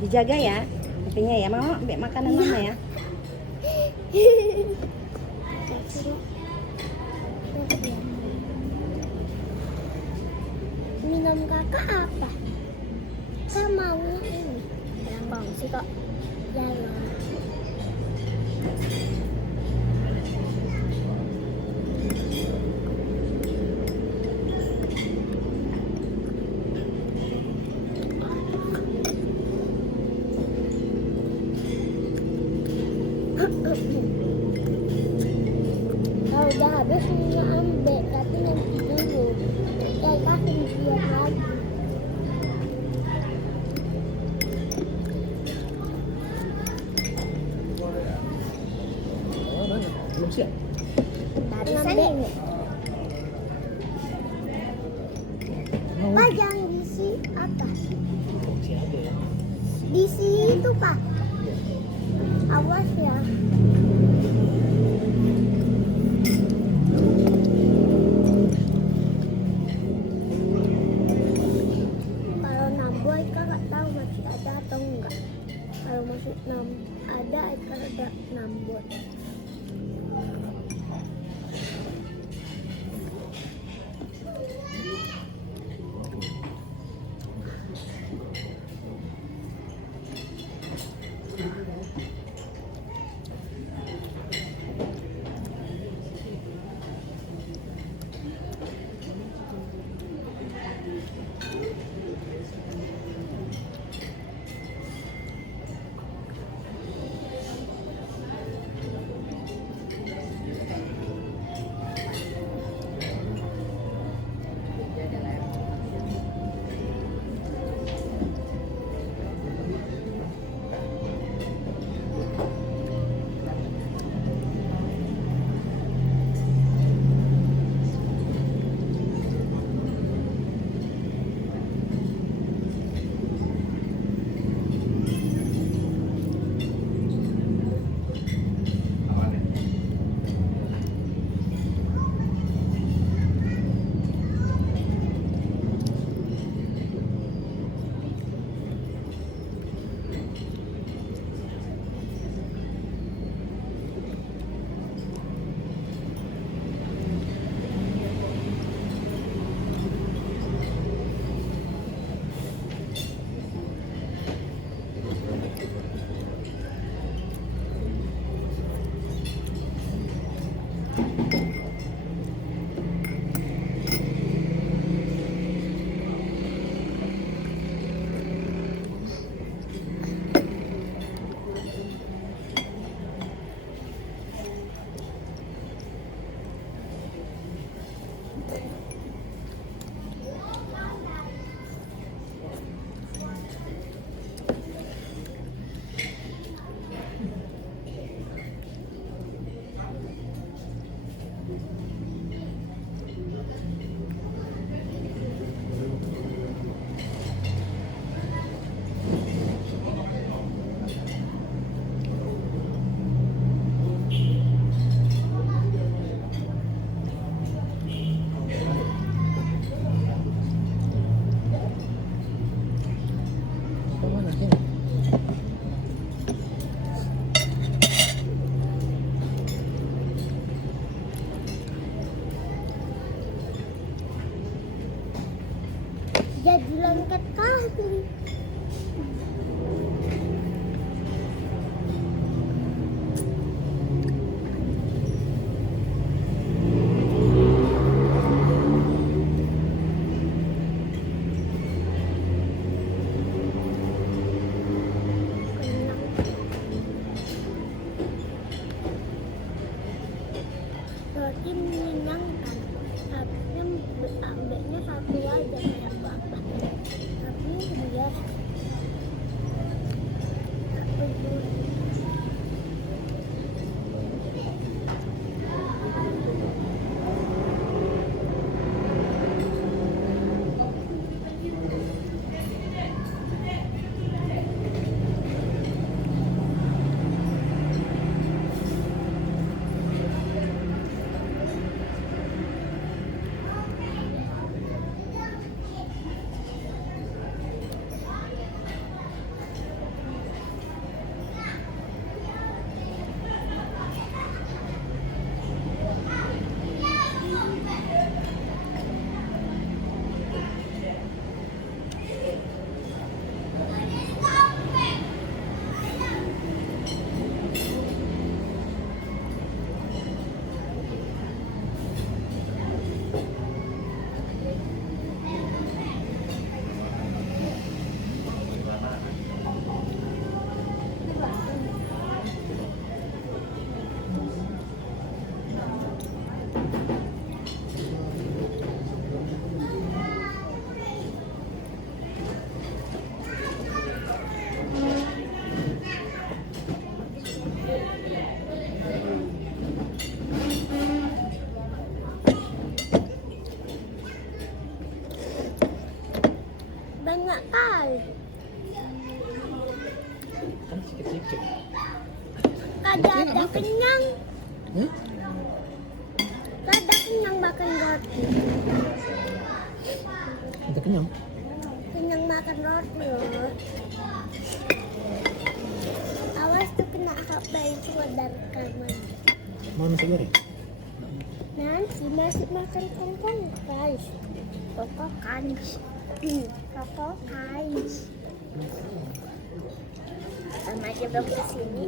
Dijaga ya, kopinya ya. Mama ambil makanan mama ya. Minum kakak apa? Saya maunya ini. Yang kongsi kok. Ya loh. Kalau udah habis minyak ambil, tapi nanti dulu. Saya kasih dia lagi. Oh, mana? Belum siap. Barusan ini. Mau Pak yang diisi apa? fungsi aja ya. Diisi itu Pak. Awas ya. Kalau nambah Ika nggak tahu masih ada atau enggak. Kalau masih ada Ika ada nambah. Mana sini? Jadi lengket kali. Roti mengenyangkan, tapi ambilnya satu aja kayak bapak. Tapi dia banyak kali. Kan sikit-sikit. Kada ada kenyang. Hmm? Kada kenyang makan roti. Udah kenyang? Kenyang makan roti loh. Awas tuh kena HP itu dari kamar. Mau nasi goreng? Nanti masih makan kangkong guys. Koko guys. Koko guys. Sama aja belum kesini.